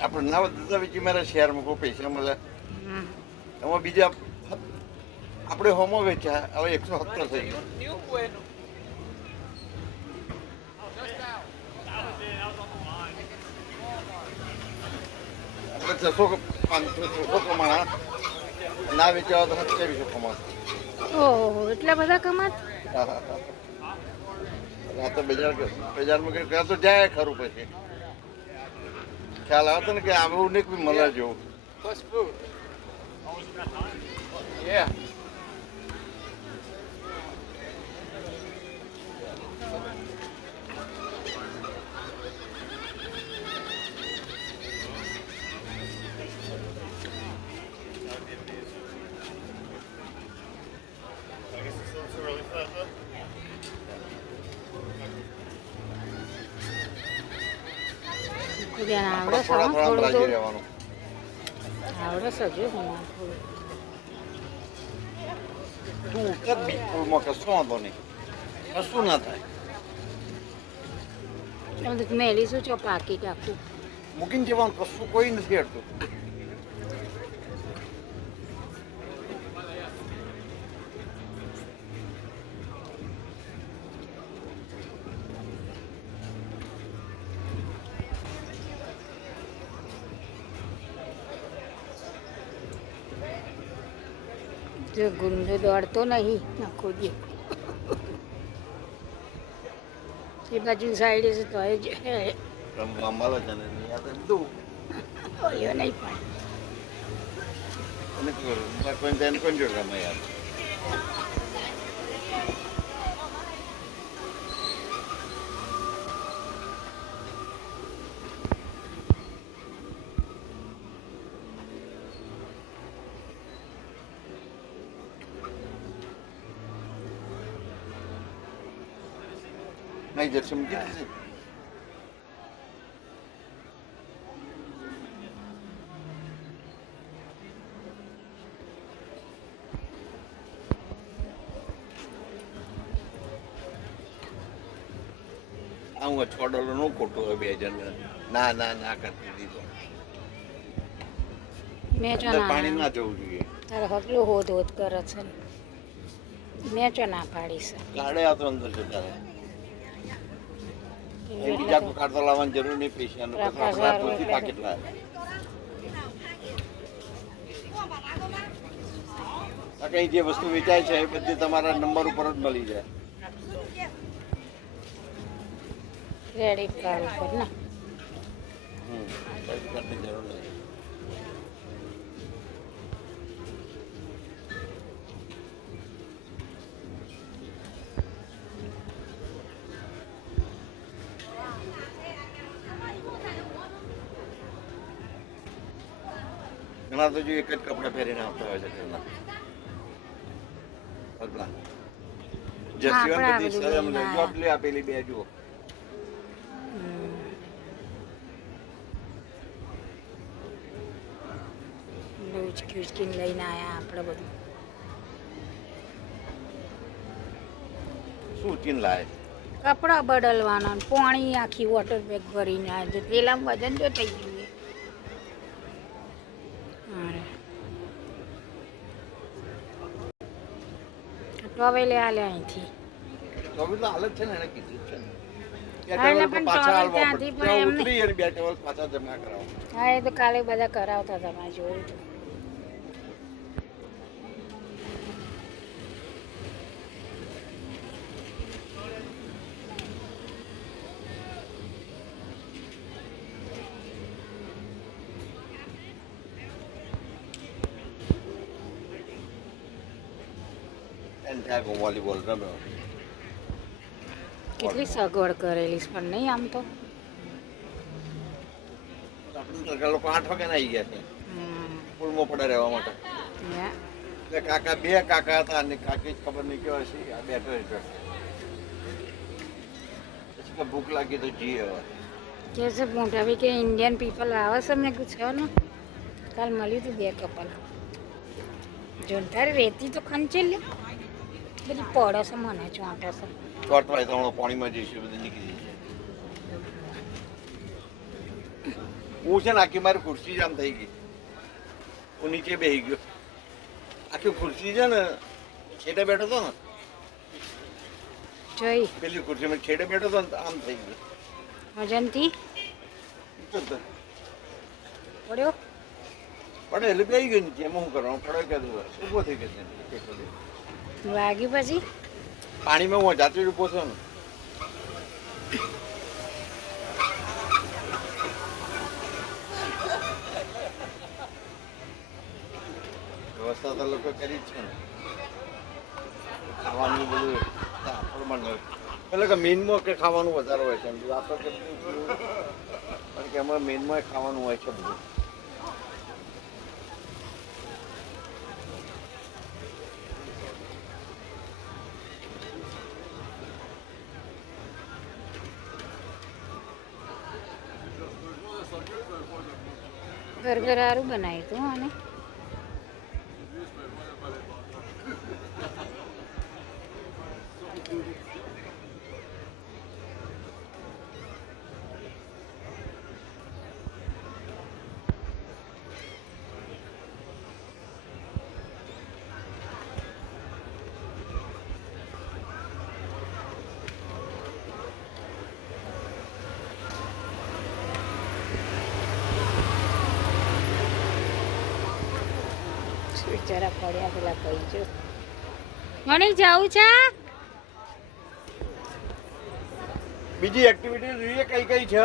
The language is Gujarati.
આપણે ના દાદા વિચી મારા શહેરમાં કોઈ પૈસા મળે એમાં બીજા આપણે હોમો વેચ્યા હવે 170 થઈ ગયું. આપણે 600 500 600 કમાણા ના વેચ્યા તો 2700 કમાત. ઓહો એટલા બધા કમાત. હા હા હા. આ તો બજારમાં ગયા તો જાય ખરું પછી ખ્યાલ આવતો ને કે આવું ને કોઈ મળે જેવું. આવડે થોડા થોડા રાજી રહેવાનું. આવડે સજુ તું ઉતર બિલકુલમાં કશું વાંધો નહીં, કશું ના થાય. મેલીશું છો પાકી આખું મૂકીને જવાનું કશું કોઈ નથી અડતું. જો ગુંડો દોડતો નહીં નાખો દે એ બાજુ સાઈડ છે તો એ રમવા છે ને યાદ બધું ઓયો નહીં પણ કોઈ કોઈ જોડે રમે યાર. નહીં જશે મૂકી દીધી. હું $6 નું ખોટું હોય 2000 ના ના ના કરતી દીધો. મેં પાણી ના જવું જોઈએ. તારે હકલું હોદ હોદ કરે છે મેં ચો ના પાડી છે કાઢે આ તો અંદર જતા રહે. બીજા કોઈ કાઢતો લાવવાની જરૂર નહીં. પૈસા કેટલા કઈ જે વસ્તુ વેચાય છે એ બધી તમારા નંબર ઉપર જ મળી જાય. ક્રેડિટ કાર્ડ ઉપર ના ક્રેડિટ કાર્ડની જરૂર નથી. ઘણા તો જો એક જ કપડા પહેરીને આવતા હોય છે ઘરના પગલા જર્સી જોબ લે આપેલી બે જુઓ. ઉચકીને લઈને આવ્યા આપણે બધું શું ચીન લાય કપડાં બદલવાના પાણી આખી વોટર બેગ ભરીને આવે પેલા વજન જો થઈ ગયું ટોવેલે આલે અહીંથી ટોવેલ હાલત છે ને એને કીધું છે ને પાછા જમા કરાવો. હા એ તો કાલે બધા કરાવતા હતા મેં જોયું હતું. વોલીબોલ રમ્યો. કેટલી સગવડ કરેલી પણ નહીં આમ તો લોકો 8 વાગે આવી ગયા છે પુલમાં પડ્યા રહેવા માટે. એટલે કાકા બે કાકા હતા અને કાકી ખબર નહીં કેવા છે આ બેઠો પછી ભૂખ લાગી તો જી હવે કે છે મોટા ભાઈ કે ઇન્ડિયન પીપલ આવે છે મેં પૂછ્યો ને કાલ મળ્યું હતું બે કપલ જો તારે રેતી તો ખંચેલ બધી પડે છે મને ચોંટે છે. ચોટવાય તો હમણાં પાણીમાં જઈશું બધું નીકળી જશે. હું છે ને આખી મારી ખુરશી જામ થઈ ગઈ. હું નીચે બેસી ગયો. આખી ખુરશી છે ને છેડે બેઠો હતો ને જોઈ પેલી ખુરશીમાં છેડે બેઠો હતો ને આમ થઈ ગયું. વજનથી પડ્યો. પડે એટલે બેસી ગયો નીચે. એમાં શું કરવાનું? પડે કે ઊભો થઈ ગયો. વાગ્યું પછી પાણીમાં હું જાતે જ ઊભો છું ને. વ્યવસ્થા તો લોકો કરી જ છે ને. ખાવાનું બધું આપણમાં પેલા કે મેનમાં કે ખાવાનું વધારે હોય છે. આપણે કે પણ કે એમાં મેનમાં ખાવાનું હોય છે બધું. બર્ગર સારું બનાવ્યું હતું અને બિચારા પડ્યા પેલા કહી જો મને જવું છે. બીજી એક્ટિવિટી જોઈએ કઈ કઈ છે?